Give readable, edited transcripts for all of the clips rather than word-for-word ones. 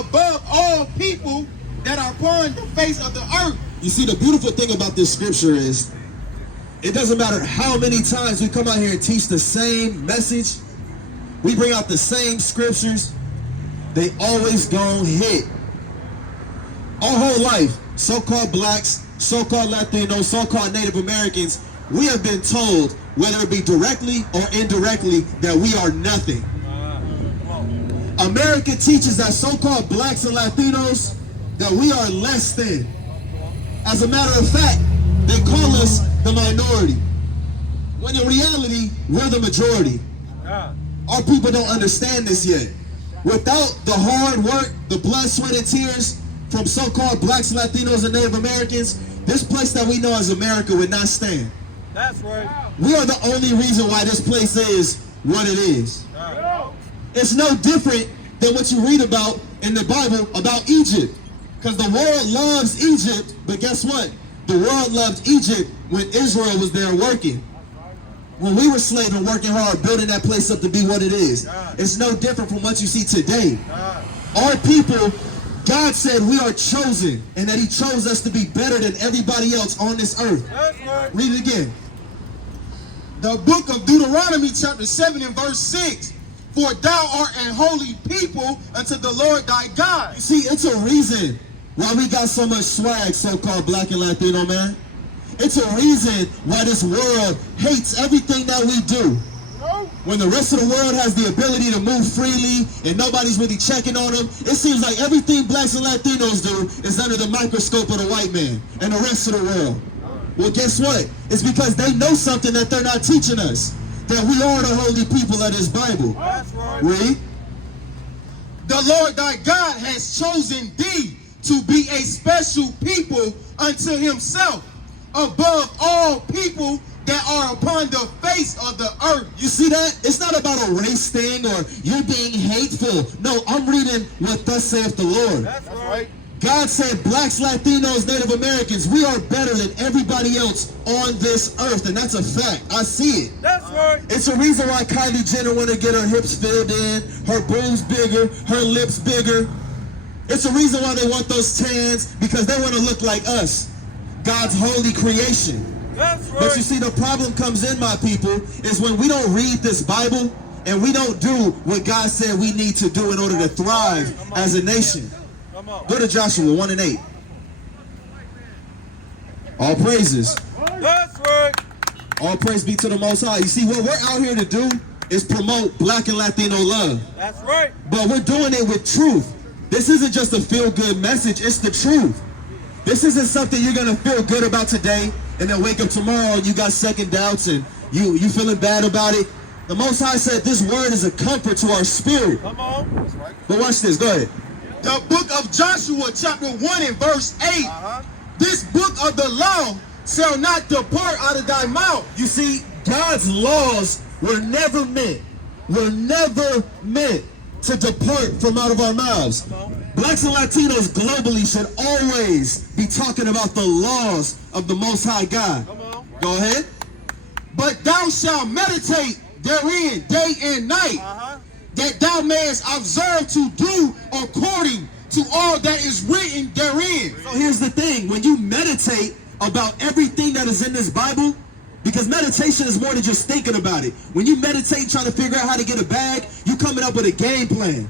above all people that are upon the face of the earth. You see, the beautiful thing about this scripture is it doesn't matter how many times we come out here and teach the same message, we bring out the same scriptures, they always gon' hit. Our whole life, so-called blacks, so-called Latinos, so-called Native Americans, we have been told, whether it be directly or indirectly, that we are nothing. America teaches that so-called blacks and Latinos that we are less than. As a matter of fact, they call us the minority, when in reality, we're the majority. Our people don't understand this yet. Without the hard work, the blood, sweat, and tears from so-called blacks, Latinos, and Native Americans, this place that we know as America would not stand. That's right. We are the only reason why this place is what it is. It's no different than what you read about in the Bible about Egypt. Because the world loves Egypt, but guess what? The world loved Egypt when Israel was there working. When we were slaving, working hard, building that place up to be what it is. It's no different from what you see today. Our people, God said we are chosen, and that he chose us to be better than everybody else on this earth. Read it again. The book of Deuteronomy chapter 7 and verse 6. For thou art an holy people unto the Lord thy God. You see, it's a reason why we got so much swag, so-called black and Latino, man. It's a reason why this world hates everything that we do. When the rest of the world has the ability to move freely and nobody's really checking on them, it seems like everything blacks and Latinos do is under the microscope of the white man and the rest of the world. Well, guess what? It's because they know something that they're not teaching us. That we are the holy people of this Bible. Read. The Lord thy God has chosen thee to be a special people unto himself, above all people that are upon the face of the earth. You see that? It's not about a race thing or you being hateful. No, I'm reading what thus saith the Lord. That's right. God said blacks, Latinos, Native Americans, we are better than everybody else on this earth, and that's a fact. I see it. That's right. It's a reason why Kylie Jenner want to get her hips filled in, her boobs bigger, her lips bigger. It's a reason why they want those tans, because they want to look like us, God's holy creation. That's right. But you see, the problem comes in, my people, is when we don't read this Bible and we don't do what God said we need to do in order to thrive as a nation. Go to Joshua 1 and 8. All praises. That's right. All praise be to the Most High. You see, what we're out here to do is promote black and Latino love. That's right. But we're doing it with truth. This isn't just a feel-good message. It's the truth. This isn't something you're going to feel good about today and then wake up tomorrow and you got second doubts and you feeling bad about it. The Most High said this word is a comfort to our spirit. Come on. That's right. But watch this. Go ahead. The book of Joshua chapter 1 and verse 8. This book of the law shall not depart out of thy mouth. You see, God's laws were never meant to depart from out of our mouths. Blacks and Latinos globally should always be talking about the laws of the Most High God. Go ahead. But thou shalt meditate therein day and night, that thou mayest observe to do according to all that is written therein. So here's the thing. When you meditate about everything that is in this Bible, because meditation is more than just thinking about it. When you meditate trying to figure out how to get a bag, you coming up with a game plan.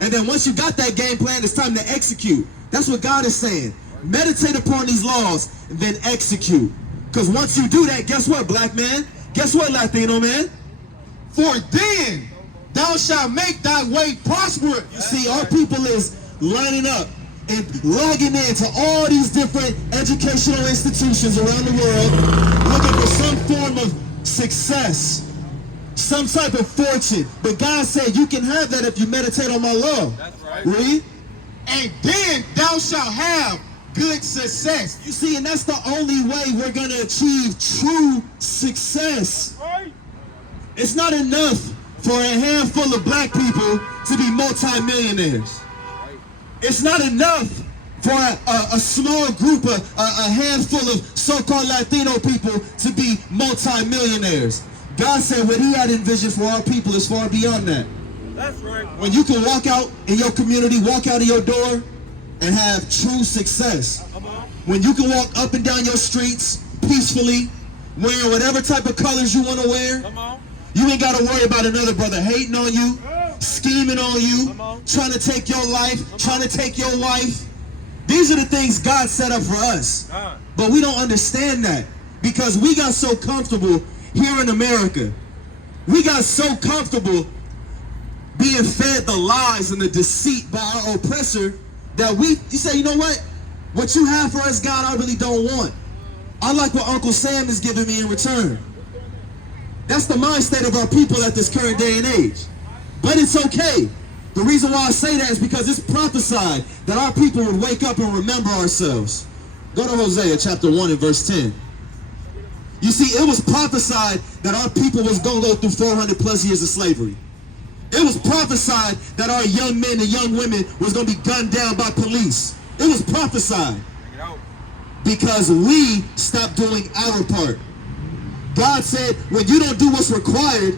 And then once you got that game plan, it's time to execute. That's what God is saying. Meditate upon these laws and then execute. Because once you do that, guess what, black man? Guess what, Latino man? For then thou shalt make thy way prosperous. You see, our people is lining up and logging into all these different educational institutions around the world, looking for some form of success, some type of fortune. But God said you can have that if you meditate on my law. That's right. Read. And then thou shalt have good success. You see, and that's the only way we're going to achieve true success. Right. It's not enough for a handful of black people to be multimillionaires. It's not enough for a small group, a handful of so-called Latino people to be multimillionaires. God said what he had envisioned for our people is far beyond that. That's right. When you can walk out in your community, walk out of your door, and have true success. Come on. When you can walk up and down your streets peacefully, wearing whatever type of colors you want to wear. Come on. You ain't got to worry about another brother hating on you, scheming on you, Come on. trying to take your life, trying to take your wife. These are the things God set up for us. But we don't understand that because we got so comfortable here in America. We got so comfortable being fed the lies and the deceit by our oppressor that you say, you know what you have for us, God, I really don't want. I like what Uncle Sam is giving me in return. That's the mind state of our people at this current day and age. But it's okay. The reason why I say that is because it's prophesied that our people would wake up and remember ourselves. Go to Hosea chapter 1 and verse 10. You see, it was prophesied that our people was going to go through 400 plus years of slavery. It was prophesied that our young men and young women was going to be gunned down by police. It was prophesied because we stopped doing our part. God said, when you don't do what's required,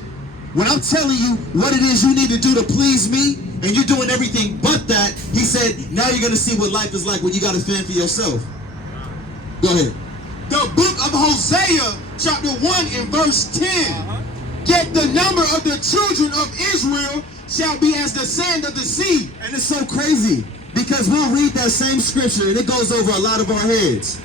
when I'm telling you what it is you need to do to please me, and you're doing everything but that, he said, now you're going to see what life is like when you got to fend for yourself. Go ahead. The book of Hosea, chapter 1 and verse 10. Yet the number of the children of Israel shall be as the sand of the sea. And it's so crazy because we'll read that same scripture and it goes over a lot of our heads.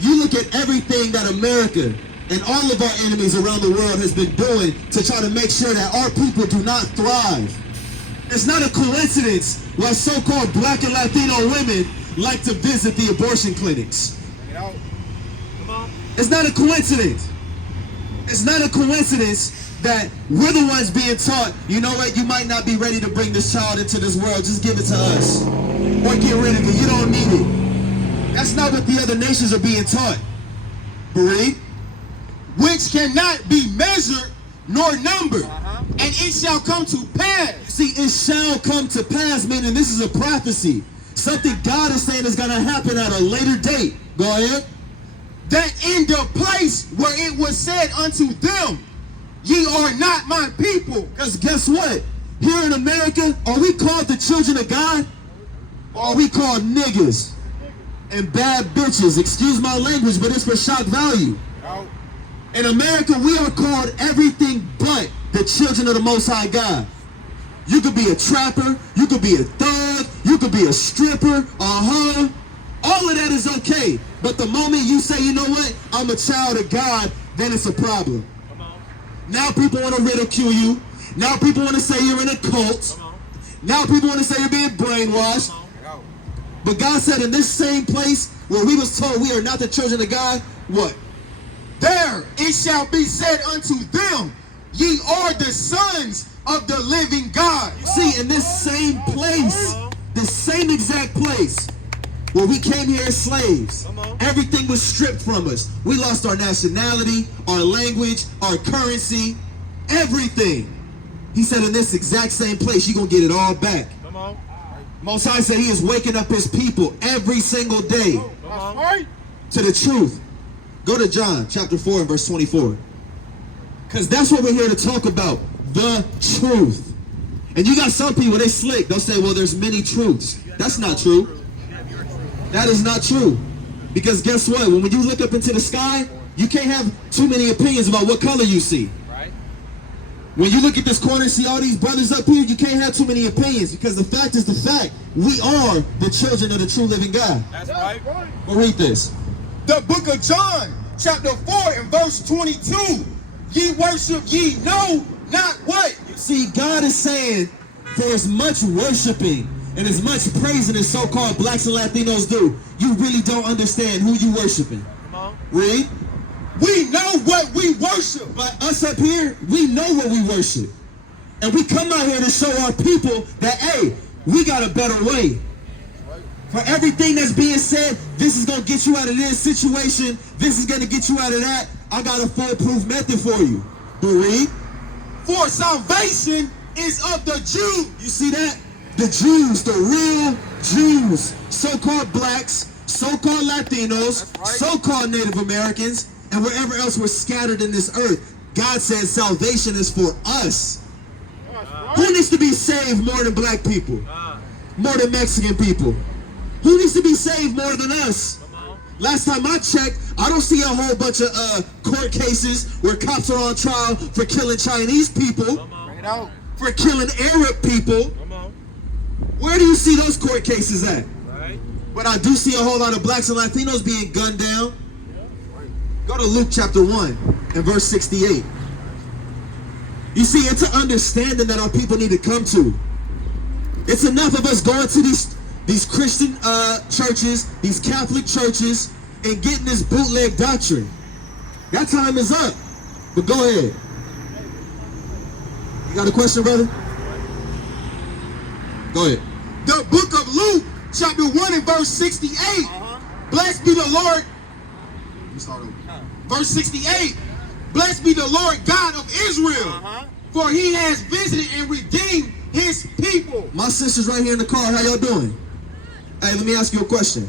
You look at everything that America and all of our enemies around the world has been doing to try to make sure that our people do not thrive. It's not a coincidence why so-called black and Latino women like to visit the abortion clinics. Come on. It's not a coincidence. It's not a coincidence that we're the ones being taught, you know what, you might not be ready to bring this child into this world, just give it to us. Or get rid of it, you don't need it. That's not what the other nations are being taught. Read. Which cannot be measured nor numbered, and it shall come to pass. See, it shall come to pass, meaning this is a prophecy. Something God is saying is going to happen at a later date. Go ahead. That in the place where it was said unto them, ye are not my people. Because guess what? Here in America, are we called the children of God? Or are we called niggas and bad bitches? Excuse my language, but it's for shock value. In America, we are called everything but the children of the Most High God. You could be a trapper, you could be a thug, you could be a stripper, a hoe. All of that is okay. But the moment you say, you know what, I'm a child of God, then it's a problem. Now people want to ridicule you. Now people want to say you're in a cult. Now people want to say you're being brainwashed. But God said in this same place where we was told we are not the children of God, what? There it shall be said unto them, ye are the sons of the living God. See, in this same place, the same exact place where we came here as slaves, everything was stripped from us. We lost our nationality, our language, our currency, everything. He said in this exact same place, you're going to get it all back. Come on. Most High said he is waking up his people every single day That's right. to the truth. Go to John chapter 4 and verse 24. Because that's what we're here to talk about, the truth. And you got some people, they slick. They'll say, well, there's many truths. That's not true. That is not true. Because guess what? When you look up into the sky, you can't have too many opinions about what color you see. Right. When you look at this corner and see all these brothers up here, you can't have too many opinions because the fact is the fact. We are the children of the true living God. That's right. Well, read this. The book of John, chapter 4 and verse 22. Ye worship ye know not what. See, God is saying for as much worshiping and as much praising as so-called blacks and Latinos do, you really don't understand who you worshiping. Come on. Read. We know what we worship. But us up here, we know what we worship. And we come out here to show our people that, hey, we got a better way. For everything that's being said, this is going to get you out of this situation, this is going to get you out of that, I got a foolproof method for you. But read. For salvation is of the Jews. You see that? The Jews, the real Jews, so-called blacks, so-called Latinos, Right. so-called Native Americans, and wherever else we're scattered in this earth. God says salvation is for us. Who needs to be saved more than black people? More than Mexican people? Who needs to be saved more than us? Last time I checked, I don't see a whole bunch of court cases where cops are on trial for killing Chinese people, for killing Arab people. Where do you see those court cases at? But I do see a whole lot of blacks and Latinos being gunned down. Go to Luke chapter 1 and verse 68. You see, it's an understanding that our people need to come to. It's enough of us going to these Christian churches, these Catholic churches, and getting this bootleg doctrine. That time is up. But go ahead. You got a question, brother? Go ahead. The book of Luke, chapter 1 and verse 68. Blessed be the Lord. Let me start over. Verse 68. Blessed be the Lord God of Israel, for he has visited and redeemed his people. My sister's right here in the car. How y'all doing? Hey, let me ask you a question.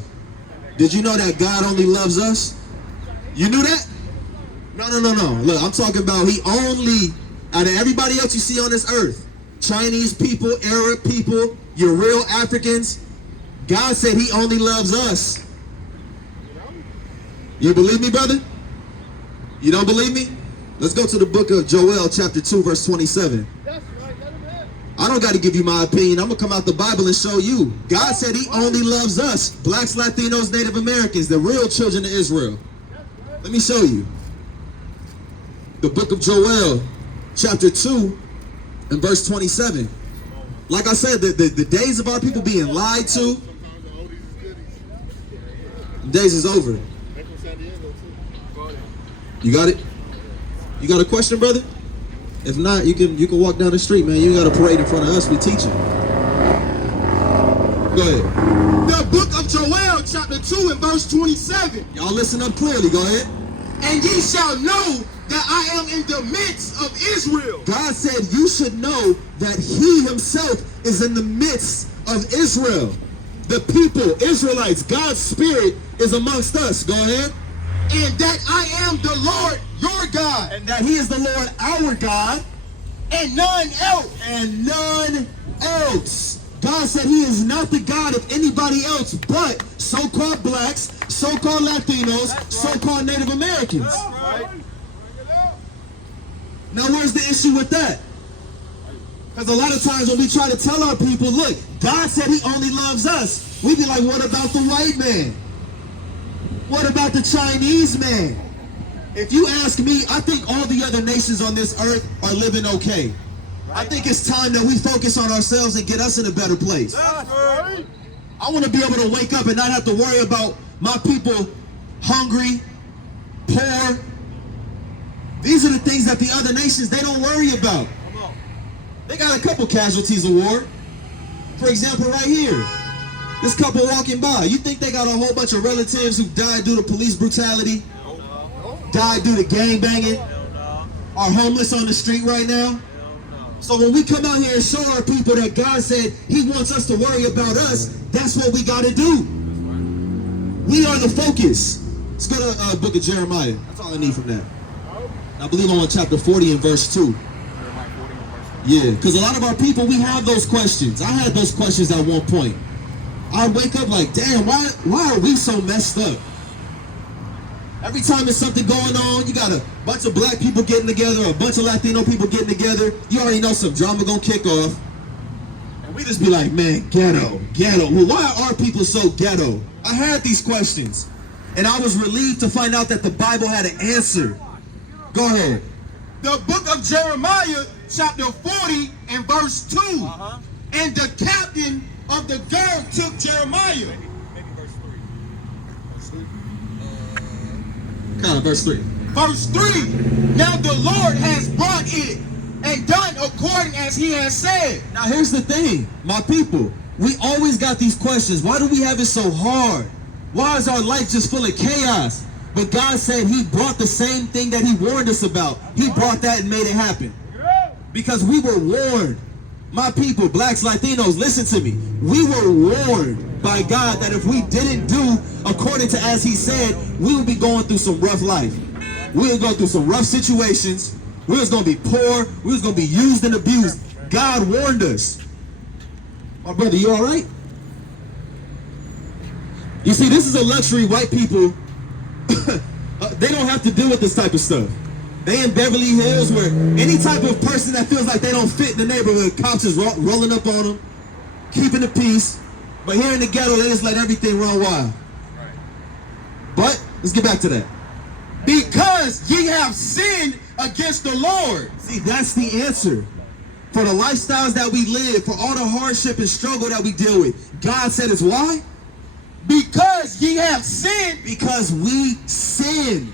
Did you know that God only loves us? You knew that? No. Look, I'm talking about he only, out of everybody else you see on this earth, Chinese people, Arab people, your real Africans, God said he only loves us. You believe me, brother? You don't believe me? Let's go to the book of Joel, chapter 2, verse 27. I don't got to give you my opinion. I'm going to come out the Bible and show you. God said he only loves us, blacks, Latinos, Native Americans, the real children of Israel. Let me show you. The book of Joel, chapter 2, and verse 27. Like I said, the days of our people being lied to, the days is over. You got it? You got a question, brother? If not, you can walk down the street, man. You ain't got to parade in front of us. We teaching. Go ahead. The book of Joel, chapter 2 and verse 27. Y'all listen up clearly. Go ahead. And ye shall know that I am in the midst of Israel. God said you should know that he himself is in the midst of Israel. The people, Israelites, God's spirit is amongst us. Go ahead. And that I am the Lord your God. And that he is the Lord our God. And none else. And none else. God said he is not the God of anybody else but so-called blacks, so-called Latinos, so-called Native Americans. Now where's the issue with that? Because a lot of times when we try to tell our people, look, God said he only loves us, we be like, what about the white man? What about the Chinese man? If you ask me, I think all the other nations on this earth are living okay. I think it's time that we focus on ourselves and get us in a better place. I want to be able to wake up and not have to worry about my people hungry, poor. These are the things that the other nations, they don't worry about. They got a couple casualties of war. For example, right here. This couple walking by, you think they got a whole bunch of relatives who died due to police brutality? Died due to gang banging? Are homeless on the street right now? So when we come out here and show our people that God said he wants us to worry about us, that's what we got to do. We are the focus. Let's go to book of Jeremiah. That's all I need from that. I believe I'm on chapter 40 and verse 2. Yeah, because a lot of our people, we have those questions. I had those questions at one point. I wake up like, damn, why are we so messed up? Every time there's something going on, you got a bunch of black people getting together, a bunch of Latino people getting together. You already know some drama gonna kick off. And we just be like, man, ghetto. Well, why are our people so ghetto? I had these questions. And I was relieved to find out that the Bible had an answer. Go ahead. The book of Jeremiah, chapter 40 and verse 2. And the captain of the guard took Jeremiah. Maybe verse 3. Kind of verse 3. Verse 3. Now the Lord has brought it and done according as he has said. Now here's the thing, my people. We always got these questions. Why do we have it so hard? Why is our life just full of chaos? But God said he brought the same thing that he warned us about. He brought that and made it happen. Because we were warned. My people, blacks, Latinos, listen to me. We were warned by God that if we didn't do according to as he said, we would be going through some rough life. We would go through some rough situations. We was going to be poor. We was going to be used and abused. God warned us. My brother, you all right? You see, this is a luxury white people, they don't have to deal with this type of stuff. They in Beverly Hills where any type of person that feels like they don't fit in the neighborhood, cops is rolling up on them, keeping the peace. But here in the ghetto, they just let everything run wild. But let's get back to that. Because ye have sinned against the Lord. See, that's the answer. For the lifestyles that we live, for all the hardship and struggle that we deal with, God said it's why? Because ye have sinned. Because we sin.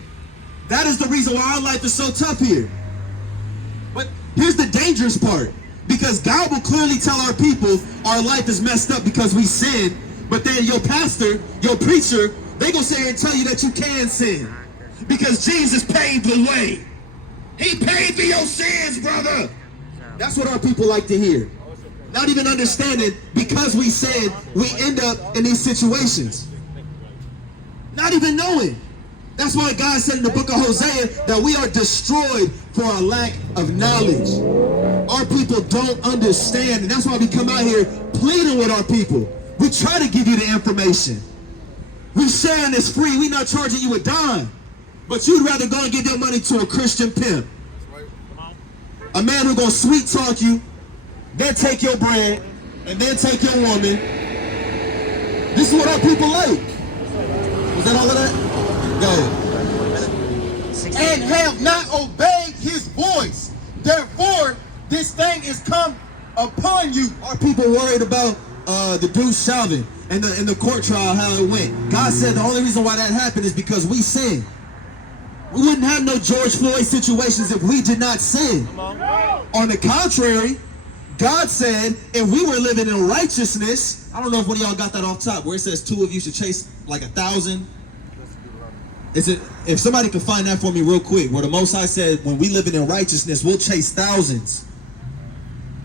That is the reason why our life is so tough here. But here's the dangerous part. Because God will clearly tell our people our life is messed up because we sin. But then your pastor, your preacher, they gonna sit here and tell you that you can sin. Because Jesus paved the way. He paid for your sins, brother. That's what our people like to hear. Not even understanding, because we sin, we end up in these situations. Not even knowing. That's why God said in the book of Hosea that we are destroyed for a lack of knowledge. Our people don't understand, and that's why we come out here pleading with our people. We try to give you the information. We sharing this free. We not charging you a dime. But you'd rather go and give your money to a Christian pimp. A man who's gonna sweet talk you, then take your bread, and then take your woman. This is what our people like. Was that all of that? Go ahead. And have not obeyed his voice. Therefore, this thing is come upon you. Our people worried about the dude Chauvin and the court trial, how it went. God said the only reason why that happened is because we sinned. We wouldn't have no George Floyd situations if we did not sin. On the contrary, God said if we were living in righteousness, I don't know if one of y'all got that off top, where it says 2 of you should chase like 1,000. Is it, if somebody could find that for me real quick, where the Most High said when we living in righteousness, we'll chase thousands.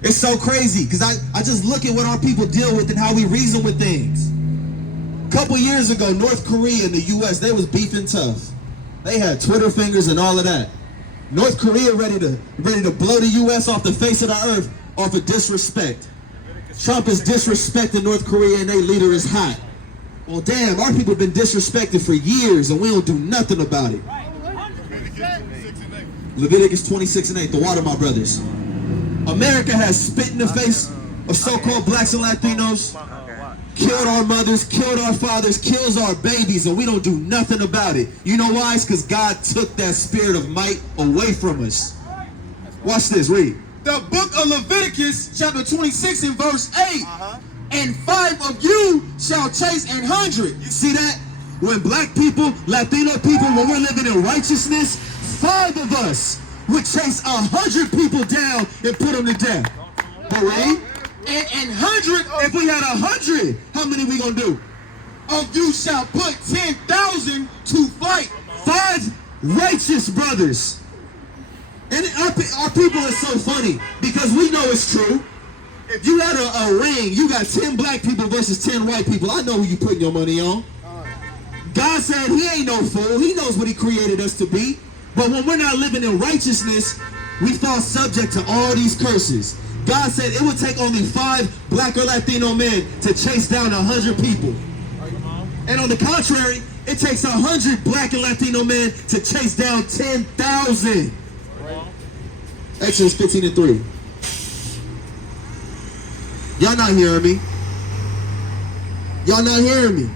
It's so crazy, because I just look at what our people deal with and how we reason with things. A couple years ago, North Korea and the US, they was beefing tough. They had Twitter fingers and all of that. North Korea ready to blow the US off the face of the earth off of disrespect. Trump is disrespecting North Korea and their leader is hot. Well, damn, our people have been disrespected for years and we don't do nothing about it. Leviticus 26:8, the water, my brothers. America has spit in the face of so-called blacks and Latinos, killed our mothers, killed our fathers, kills our babies, and we don't do nothing about it. You know why? It's because God took that spirit of might away from us. Watch this, read. The book of Leviticus, chapter 26 and verse 8. And 5 of you shall chase 100. You see that? When black people, Latino people, when we're living in righteousness, 5 of us would chase 100 people down and put them to death. But read. And 100 If we had 100, how many we gonna do? of you shall put 10,000 to fight. 5 righteous brothers. And our people are so funny because we know it's true. If you had a ring, you got 10 black people versus 10 white people. I know who you putting your money on. God said he ain't no fool. He knows what he created us to be. But when we're not living in righteousness, we fall subject to all these curses. God said it would take only 5 black or Latino men to chase down 100 people. And on the contrary, it takes 100 black and Latino men to chase down 10,000. Exodus 15:3. Y'all not hearing me? Y'all not hearing me?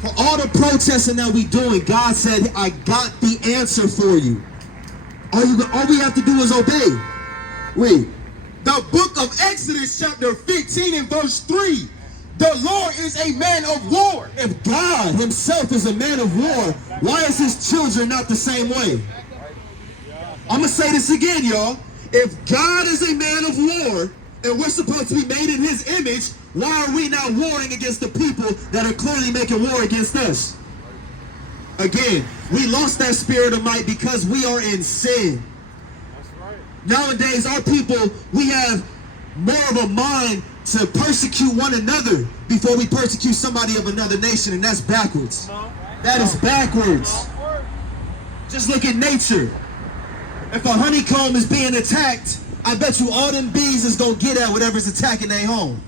For all the protesting that we doing, God said, I got the answer for you. All we have to do is obey. Read. The book of Exodus, chapter 15 and verse 3. The Lord is a man of war. If God himself is a man of war, why is his children not the same way? I'm going to say this again, y'all. If God is a man of war, and we're supposed to be made in his image, why are we not warring against the people that are clearly making war against us? Again, we lost that spirit of might because we are in sin. Nowadays, our people, we have more of a mind to persecute one another before we persecute somebody of another nation, and that's backwards. That is backwards. Just look at nature. If a honeycomb is being attacked, I bet you all them bees is gonna get at whatever's attacking their home.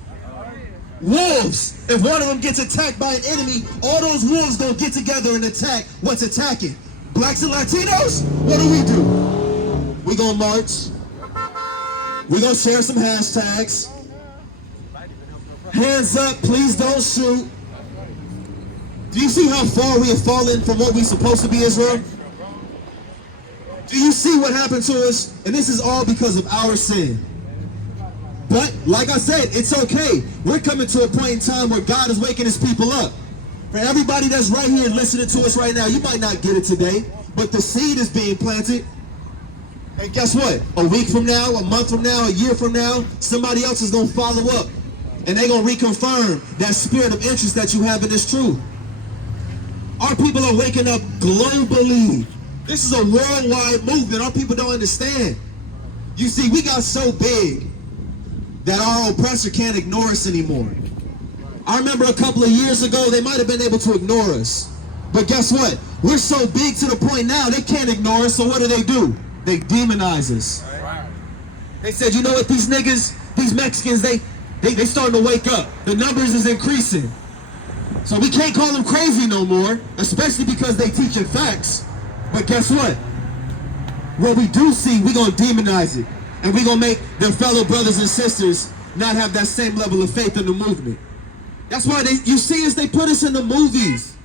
Wolves, if one of them gets attacked by an enemy, all those wolves gonna get together and attack what's attacking. Blacks and Latinos, what do? We gonna march. We gonna share some hashtags. Hands up, please don't shoot. Do you see how far we have fallen from what we're supposed to be, Israel? Do you see what happened to us? And this is all because of our sin. But, like I said, it's okay. We're coming to a point in time where God is waking his people up. For everybody that's right here listening to us right now, you might not get it today, but the seed is being planted. And guess what? A week from now, a month from now, a year from now, somebody else is going to follow up. And they're going to reconfirm that spirit of interest that you have in this truth. Our people are waking up globally. This is a worldwide movement. Our people don't understand. You see, we got so big that our oppressor can't ignore us anymore. I remember a couple of years ago, they might have been able to ignore us. But guess what? We're so big to the point now, they can't ignore us, so what do? They demonize us. They said, you know what, these niggas, these Mexicans, they starting to wake up. The numbers is increasing. So we can't call them crazy no more, especially because they teaching facts. But guess what? What we do see, we're going to demonize it. And we're going to make their fellow brothers and sisters not have that same level of faith in the movement. That's why you see us, they put us in the movies.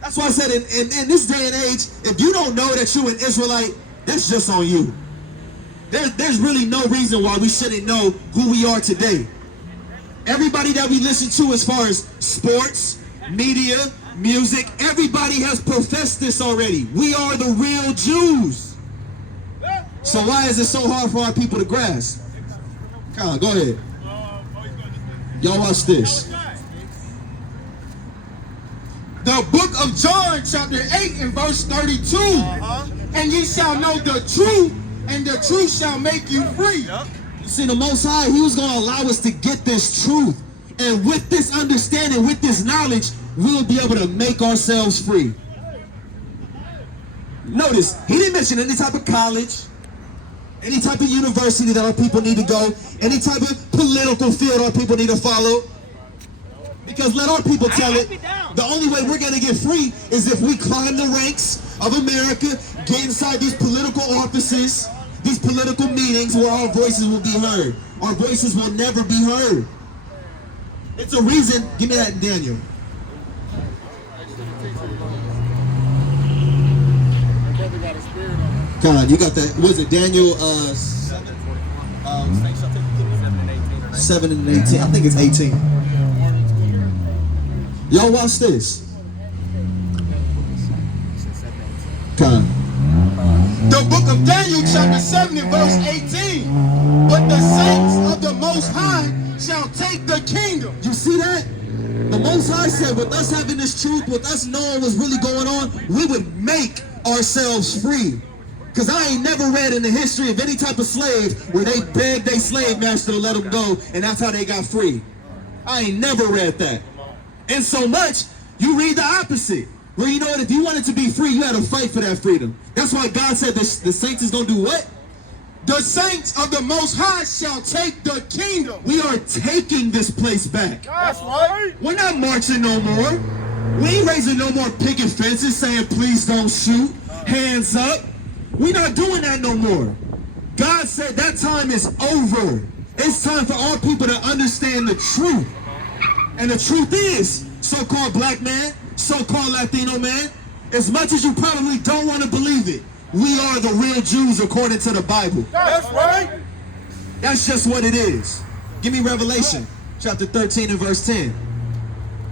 That's why I said in this day and age, if you don't know that you're an Israelite, that's just on you. There's really no reason why we shouldn't know who we are today. Everybody that we listen to as far as sports, media, music, everybody has professed this already. We are the real Jews. So why is it so hard for our people to grasp? Come on, go ahead. Y'all watch this. The book of John, chapter 8 and verse 32. And ye shall know the truth, and the truth shall make you free. You see, the Most High, he was going to allow us to get this truth. And with this understanding, with this knowledge, we'll be able to make ourselves free. Notice, he didn't mention any type of college, any type of university that our people need to go, any type of political field our people need to follow. Because let our people tell it, the only way we're going to get free is if we climb the ranks of America, get inside these political offices, these political meetings where our voices will be heard. Our voices will never be heard. It's a reason. Give me that in Daniel. God, you got that. What is it, Daniel 7 and 18? I think it's 18. Y'all watch this. God. The book of Daniel, chapter 7 and verse 18. But the saints of the Most High shall take the kingdom. You see that? The Most High said, with us having this truth, with us knowing what's really going on, we would make ourselves free. Because I ain't never read in the history of any type of slave where they begged their slave master to let them go, and that's how they got free. I ain't never read that. And so much, you read the opposite. Where you know what, if you wanted to be free, you had to fight for that freedom. That's why God said the saints is going to do what? The saints of the Most High shall take the kingdom. We are taking this place back. That's right. We're not marching no more. We ain't raising no more picket fences saying, please don't shoot, hands up. We're not doing that no more. God said that time is over. It's time for our people to understand the truth. And the truth is, so-called black man, so-called Latino man, as much as you probably don't want to believe it, we are the real Jews according to the Bible. That's right. That's just what it is. Give me Revelation chapter 13 and verse 10.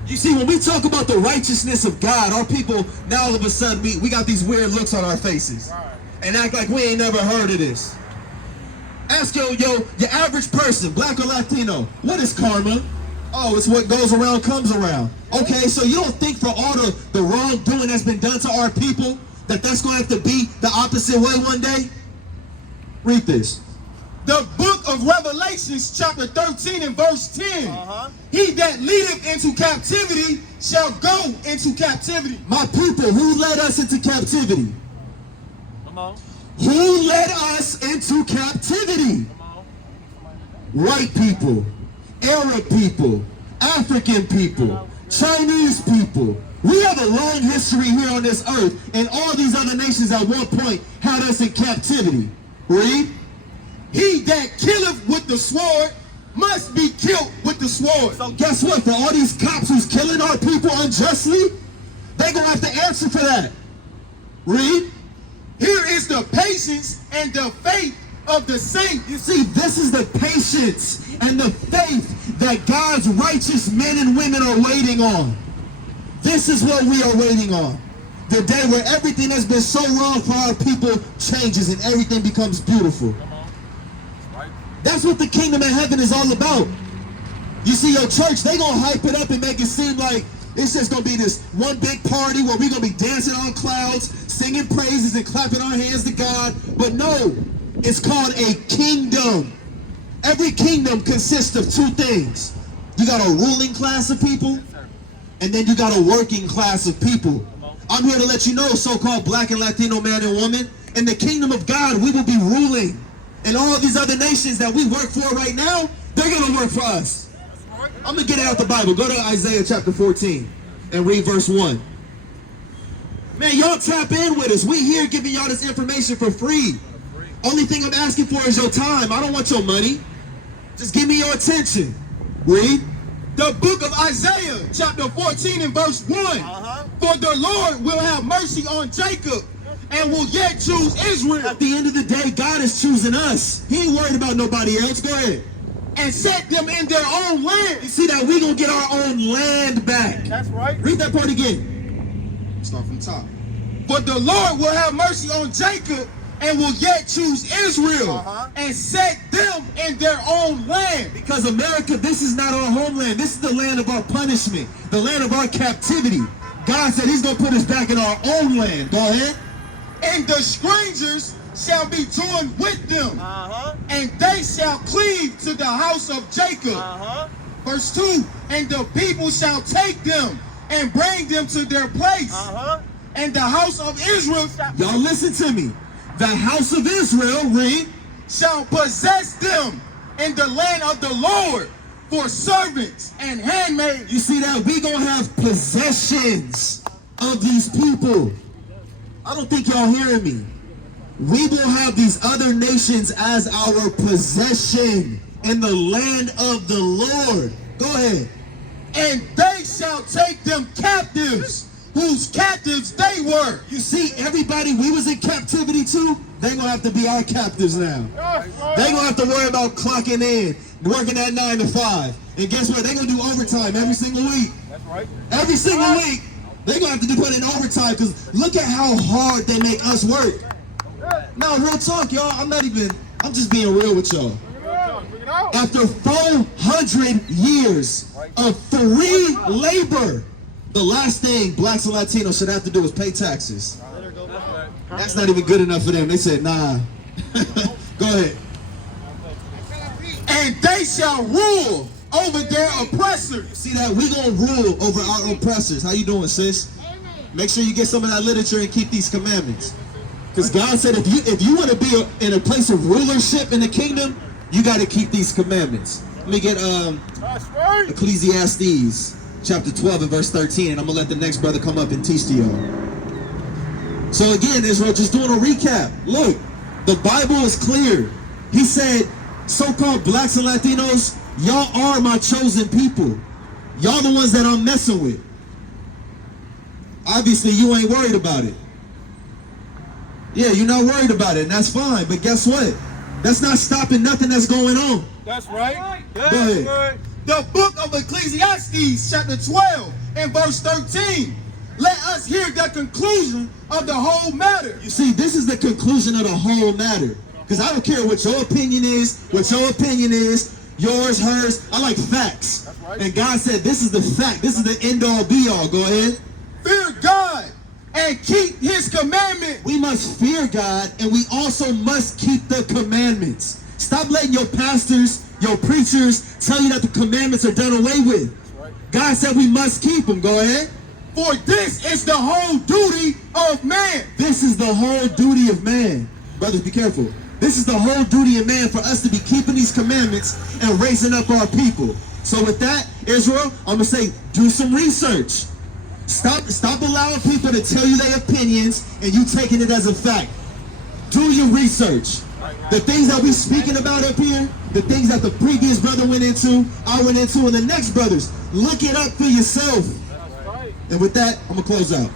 You see, when we talk about the righteousness of God, our people, now all of a sudden, we got these weird looks on our faces and act like we ain't never heard of this. Ask your average person, black or Latino, what is karma? Oh, it's what goes around comes around. Okay, so you don't think for all the wrongdoing that's been done to our people, that's going to have to be the opposite way one day? Read this. The book of Revelations, chapter 13 and verse 10. He that leadeth into captivity shall go into captivity. My people, who led us into captivity? Come on. Who led us into captivity? Come on. white people, Arab people, African people, Chinese people. We have a long history here on this earth, and all these other nations at one point had us in captivity. Read. He that killeth with the sword must be killed with the sword. So guess what? For all these cops who's killing our people unjustly, they're going to have to answer for that. Read. Here is the patience and the faith of the saint. You see, this is the patience and the faith that God's righteous men and women are waiting on. This is what we are waiting on. The day where everything that's been so wrong for our people changes and everything becomes beautiful. That's what the kingdom of heaven is all about. You see, your church, they gonna hype it up and make it seem like it's just gonna be this one big party where we're gonna be dancing on clouds, singing praises and clapping our hands to God. But no, it's called a kingdom. Every kingdom consists of two things. You got a ruling class of people, and then you got a working class of people. I'm here to let you know, so-called black and Latino man and woman, in the kingdom of God, we will be ruling. And all these other nations that we work for right now, they're going to work for us. I'm going to get it out the Bible. Go to Isaiah chapter 14 and read verse 1. Man, y'all tap in with us. We here giving y'all this information for free. Only thing I'm asking for is your time. I don't want your money. Just give me your attention. Read. The book of Isaiah, chapter 14 and verse 1. For the Lord will have mercy on Jacob and will yet choose Israel. At the end of the day, God is choosing us. He ain't worried about nobody else. Go ahead. And set them in their own land. You see that? We gonna get our own land back. That's right. Read that part again. Start from the top. For the Lord will have mercy on Jacob and will yet choose Israel and set them in their own land. Because America, this is not our homeland. This is the land of our punishment, the land of our captivity. God said he's going to put us back in our own land. Go ahead. And the strangers shall be joined with them, and they shall cleave to the house of Jacob. Verse 2, and the people shall take them and bring them to their place. And the house of Israel, y'all listen to me. The house of Israel, read, shall possess them in the land of the Lord for servants and handmaids. You see that? We gonna have possessions of these people. I don't think y'all hearing me. We will have these other nations as our possession in the land of the Lord. Go ahead. And they shall take them captives, whose captives they were. You see, everybody we was in captivity to, they gonna have to be our captives now. They gonna have to worry about clocking in, working that 9 to 5. And guess what? They gonna do overtime every single week. That's right. Every single week, they gonna have to put in overtime because look at how hard they make us work. Now, real talk, y'all. I'm just being real with y'all. After 400 years of free labor, the last thing blacks and Latinos should have to do is pay taxes. That's not even good enough for them. They said, nah. Go ahead. And they shall rule over their oppressors. See that? We gonna rule over our oppressors. How you doing, sis? Make sure you get some of that literature and keep these commandments. Because God said if you want to be in a place of rulership in the kingdom, you got to keep these commandments. Let me get Ecclesiastes chapter 12 and verse 13, and I'm gonna let the next brother come up and teach to y'all. So again, Israel, just doing a recap. Look, the Bible is clear. He said, so-called blacks and Latinos, y'all are my chosen people. Y'all the ones that I'm messing with. Obviously, you ain't worried about it. Yeah, you're not worried about it, and that's fine. But guess what? That's not stopping nothing that's going on. That's right. Go ahead. The book of Ecclesiastes, chapter 12 and verse 13. Let us hear the conclusion of the whole matter. You see, this is the conclusion of the whole matter. Because I don't care what your opinion is, yours, hers. I like facts. That's right. And God said, this is the fact. This is the end-all, be-all. Go ahead. Fear God and keep his commandment. We must fear God, and we also must keep the commandments. Stop letting your pastors, your preachers tell you that the commandments are done away with. Right. God said we must keep them. Go ahead. For this is the whole duty of man. This is the whole duty of man. Brothers, be careful. This is the whole duty of man for us to be keeping these commandments and raising up our people. So with that, Israel, I'm going to say, do some research. Stop allowing people to tell you their opinions and you taking it as a fact. Do your research. The things that we speaking about up here, the things that the previous brother went into, I went into, and the next brothers, look it up for yourself. And with that, I'm going to close out.